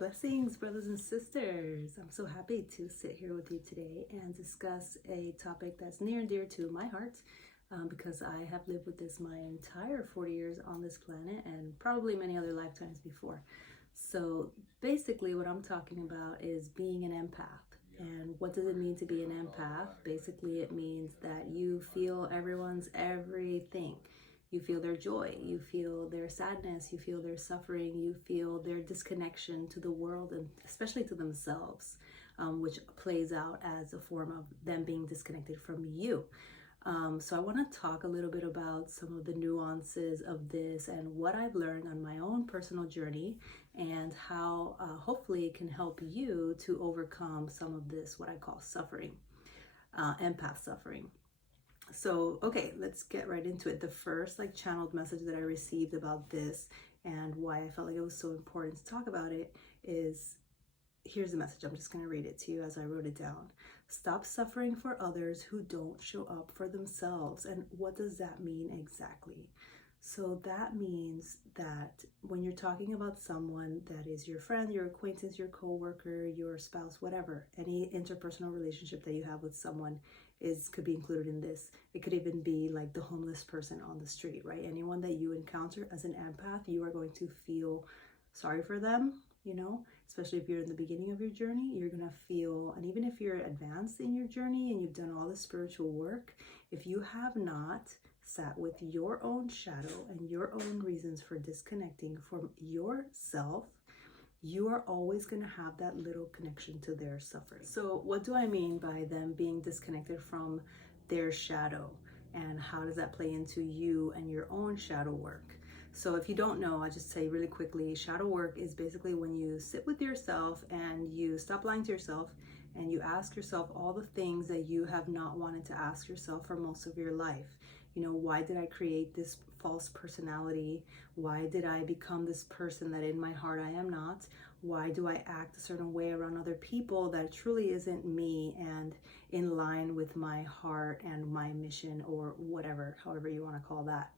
Blessings, brothers and sisters. I'm so happy to sit here with you today and discuss a topic that's near and dear to my heart because I have lived with this my entire 40 years on this planet and probably many other lifetimes before. So basically what I'm talking about is being an empath. And what does it mean to be an empath? Basically, it means that you feel everyone's everything. You feel their joy, you feel their sadness, you feel their suffering, you feel their disconnection to the world and especially to themselves, which plays out as a form of them being disconnected from you. So I want to talk a little bit about some of the nuances of this and what I've learned on my own personal journey and how hopefully it can help you to overcome some of this, what I call suffering, empath suffering. So, okay, let's get right into it. The first channeled message that I received about this and why I felt like it was so important to talk about it is, here's the message. I'm just going to read it to you as I wrote it down. Stop suffering for others who don't show up for themselves. And what does that mean exactly? So that means that when you're talking about someone that is your friend, your acquaintance, your coworker, your spouse, whatever, any interpersonal relationship that you have with someone could be included in this. It could even be like the homeless person on the street, right? Anyone that you encounter as an empath, you are going to feel sorry for them, especially if you're in the beginning of your journey, you're going to feel, and even if you're advanced in your journey and you've done all the spiritual work, if you have not sat with your own shadow and your own reasons for disconnecting from yourself, you are always going to have that little connection to their suffering. So what do I mean by them being disconnected from their shadow? And how does that play into you and your own shadow work? So if you don't know, I'll just say really quickly, shadow work is basically when you sit with yourself and you stop lying to yourself and you ask yourself all the things that you have not wanted to ask yourself for most of your life. Why did I create this false personality? Why did I become this person that in my heart I am not? Why do I act a certain way around other people that truly isn't me and in line with my heart and my mission or whatever, however you want to call that?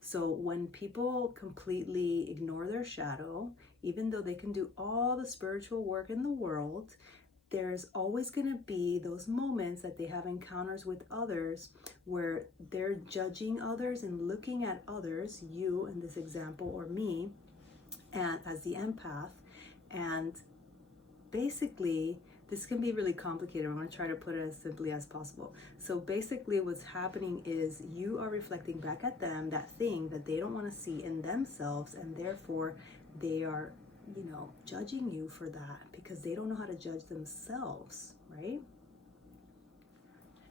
So when people completely ignore their shadow, even though they can do all the spiritual work in the world, there's always going to be those moments that they have encounters with others where they're judging others and looking at others, you in this example or me, and as the empath. And basically, this can be really complicated. I'm going to try to put it as simply as possible. So basically what's happening is you are reflecting back at them that thing that they don't want to see in themselves, and therefore they are judging you for that because they don't know how to judge themselves, right?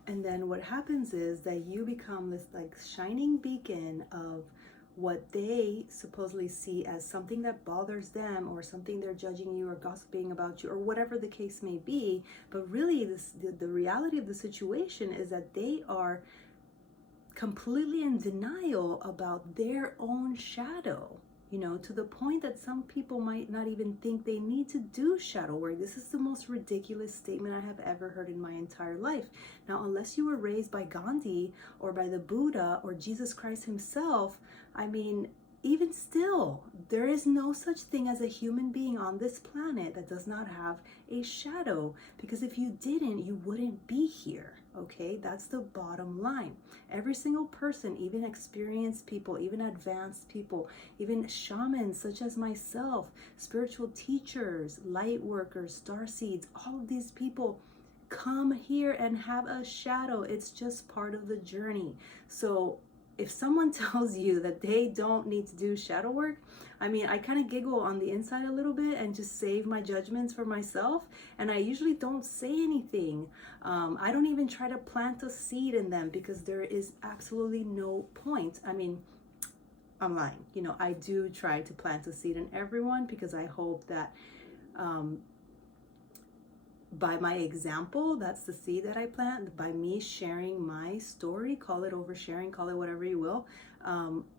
And then what happens is that you become this shining beacon of what they supposedly see as something that bothers them or something they're judging you or gossiping about you or whatever the case may be. But really the reality of the situation is that they are completely in denial about their own shadow. To the point that some people might not even think they need to do shadow work. This is the most ridiculous statement I have ever heard in my entire life. Now, unless you were raised by Gandhi or by the Buddha or Jesus Christ himself, even still, there is no such thing as a human being on this planet that does not have a shadow. Because if you didn't, you wouldn't be here. Okay, that's the bottom line. Every single person, even experienced people, even advanced people, even shamans such as myself, spiritual teachers, light workers, starseeds, all of these people come here and have a shadow. It's just part of the journey. So if someone tells you that they don't need to do shadow work, I kind of giggle on the inside a little bit and just save my judgments for myself. And I usually don't say anything. I don't even try to plant a seed in them because there is absolutely no point. I'm lying. I do try to plant a seed in everyone because I hope that by my example, that's the seed that I plant. By me sharing my story, call it oversharing, call it whatever you will,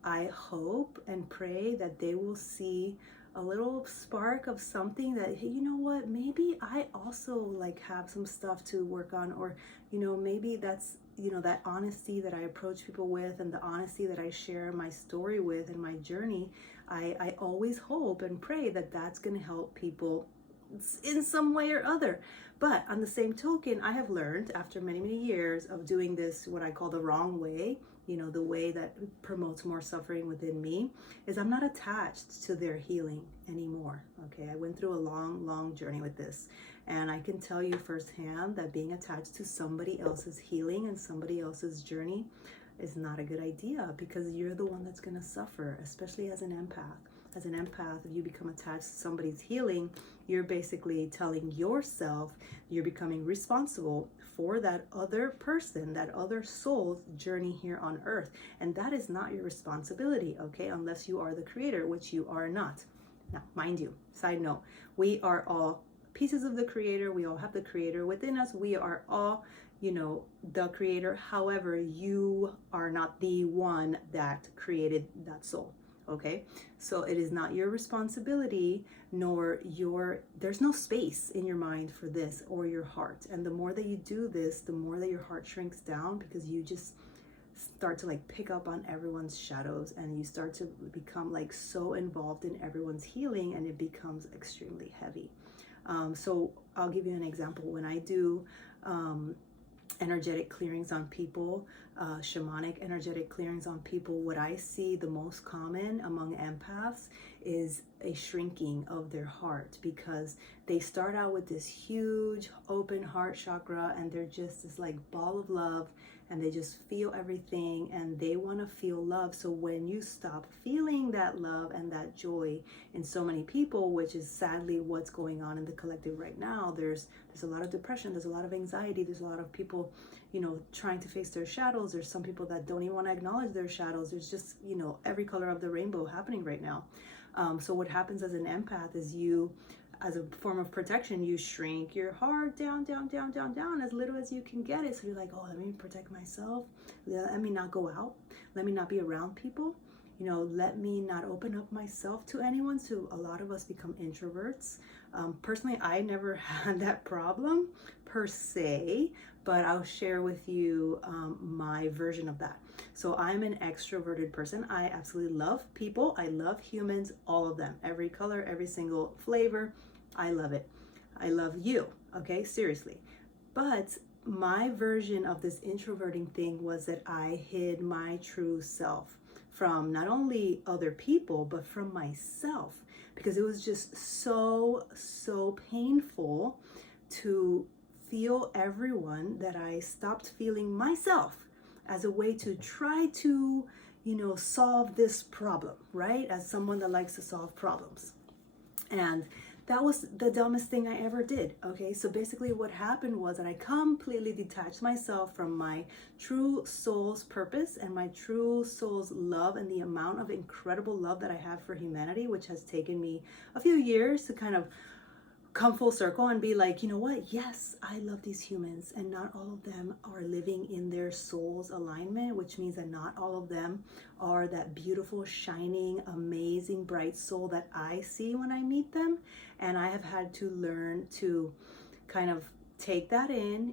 I hope and pray that they will see a little spark of something that, hey, you know what, maybe I also have some stuff to work on, or maybe that's that honesty that I approach people with and the honesty that I share my story with and my journey. I always hope and pray that that's going to help people in some way or other. But on the same token, I have learned after many, many years of doing this, what I call the wrong way, the way that promotes more suffering within me, is I'm not attached to their healing anymore. Okay, I went through a long, long journey with this. And I can tell you firsthand that being attached to somebody else's healing and somebody else's journey is not a good idea, because you're the one that's going to suffer, especially as an empath. As an empath, if you become attached to somebody's healing, you're basically telling yourself you're becoming responsible for that other person, that other soul's journey here on earth. And that is not your responsibility, okay? Unless you are the creator, which you are not. Now, mind you, side note, we are all pieces of the creator. We all have the creator within us. We are all, the creator. However, you are not the one that created that soul. Okay, so it is not your responsibility, nor there's no space in your mind for this or your heart. And the more that you do this, the more that your heart shrinks down, because you just start to like pick up on everyone's shadows, and you start to become like so involved in everyone's healing, and it becomes extremely heavy. So I'll give you an example. When I do energetic clearings on people, shamanic energetic clearings on people, what I see the most common among empaths is a shrinking of their heart, because they start out with this huge open heart chakra, and they're just this like ball of love, and they just feel everything, and they want to feel love. So when you stop feeling that love and that joy in so many people, which is sadly what's going on in the collective right now, there's a lot of depression, there's a lot of anxiety, there's a lot of people, trying to face their shadows. There's some people that don't even want to acknowledge their shadows. There's just, every color of the rainbow happening right now. So what happens as an empath is you, as a form of protection, you shrink your heart down, as little as you can get it. So you're like, oh, let me protect myself. Let me not go out. Let me not be around people. Let me not open up myself to anyone. So a lot of us become introverts. Personally, I never had that problem per se, but I'll share with you my version of that. So I'm an extroverted person. I absolutely love people. I love humans, all of them, every color, every single flavor. I love it. I love you. Okay, seriously. But my version of this introverting thing was that I hid my true self from not only other people, but from myself, because it was just so painful to feel everyone that I stopped feeling myself, as a way to try to, solve this problem, right? As someone that likes to solve problems. And that was the dumbest thing I ever did. Okay, so basically what happened was that I completely detached myself from my true soul's purpose and my true soul's love, and the amount of incredible love that I have for humanity, which has taken me a few years to kind of come full circle and be like, you know what? Yes, I love these humans, and not all of them are living in their soul's alignment, which means that not all of them are that beautiful, shining, amazing, bright soul that I see when I meet them. And I have had to learn to kind of take that in.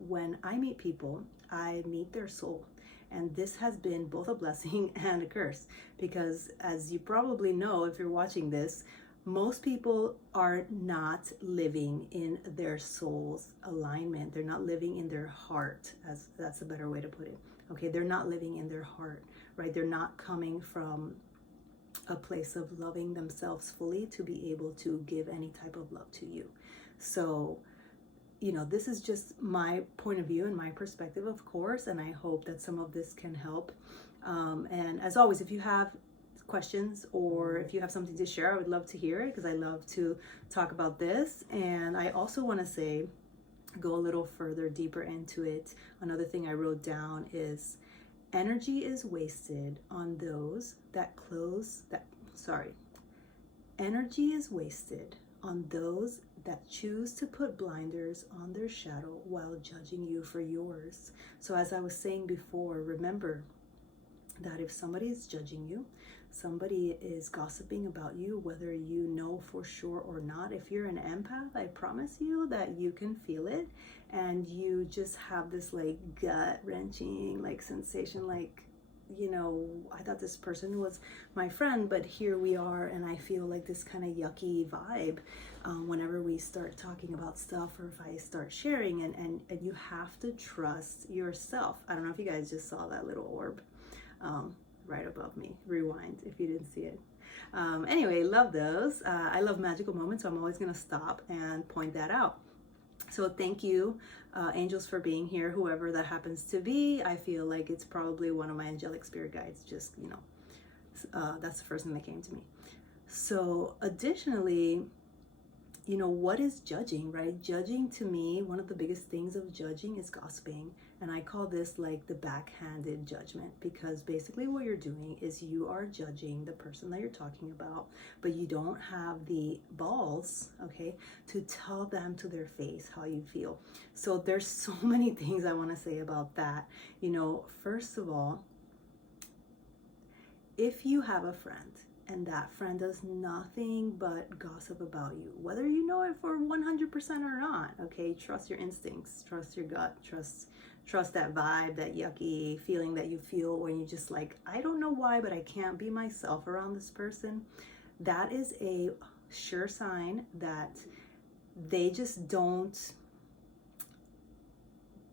When I meet people, I meet their soul. And this has been both a blessing and a curse, because as you probably know, if you're watching this, most people are not living in their soul's alignment. They're not living in their heart, as that's a better way to put it. Okay, they're not living in their heart, right? They're not coming from a place of loving themselves fully to be able to give any type of love to you. So, this is just my point of view and my perspective, of course, and I hope that some of this can help. And as always, if you have questions or if you have something to share, I would love to hear it, because I love to talk about this. And I also want to say, go a little further deeper into it. Another thing I wrote down is energy is wasted on those that energy is wasted on those that choose to put blinders on their shadow while judging you for yours. So as I was saying before, remember that if somebody is judging you, somebody is gossiping about you, whether you know for sure or not, if you're an empath, I promise you that you can feel it, and you just have this like gut wrenching like sensation, like you know, I thought this person was my friend, but here we are, and I feel like this kind of yucky vibe whenever we start talking about stuff, or if I start sharing, and you have to trust yourself. I don't know if you guys just saw that little orb right above me. Rewind if you didn't see it. Anyway, love those. I love magical moments, so I'm always going to stop and point that out. So thank you, angels, for being here, whoever that happens to be. I feel like it's probably one of my angelic spirit guides. Just, you know, that's the first thing that came to me. So additionally, you know, what is judging, right? Judging, to me, one of the biggest things of judging is gossiping. And I call this like the backhanded judgment, because basically what you're doing is you are judging the person that you're talking about, but you don't have the balls, okay, to tell them to their face how you feel. So there's so many things I want to say about that. You know, first of all, if you have a friend and that friend does nothing but gossip about you, whether you know it for 100% or not, okay, trust your instincts, trust your gut, trust that vibe, that yucky feeling that you feel when you just like, I don't know why, but I can't be myself around this person. That is a sure sign that they just don't,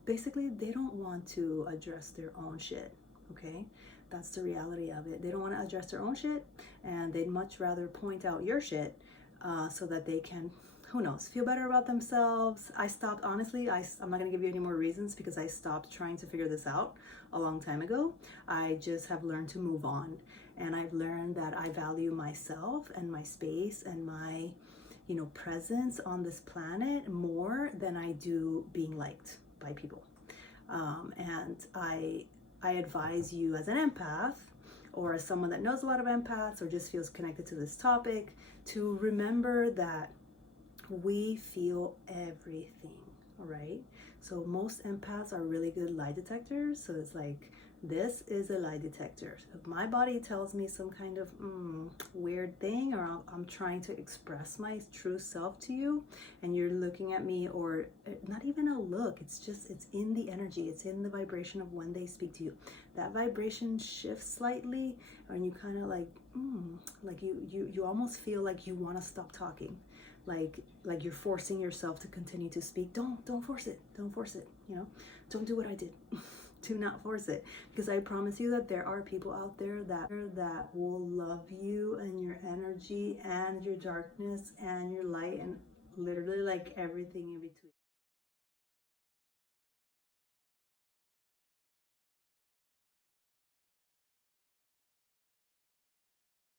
basically they don't want to address their own shit, okay? That's the reality of it. They don't want to address their own shit, and they'd much rather point out your shit so that they can, who knows, feel better about themselves. I stopped, honestly, I'm not going to give you any more reasons, because I stopped trying to figure this out a long time ago. I just have learned to move on, and I've learned that I value myself and my space and my, you know, presence on this planet more than I do being liked by people. And I advise you, as an empath, or as someone that knows a lot of empaths, or just feels connected to this topic, to remember that we feel everything, all right? So most empaths are really good lie detectors. So it's like, this is a lie detector. If my body tells me some kind of weird thing, or I'm trying to express my true self to you, and you're looking at me, or not even a look, it's just, it's in the energy, it's in the vibration of when they speak to you. That vibration shifts slightly, and you kind of like, like you almost feel like you want to stop talking. Like you're forcing yourself to continue to speak. Don't force it. Don't force it. You know, don't do what I did. Do not force it, because I promise you that there are people out there that will love you and your energy and your darkness and your light, and literally like everything in between.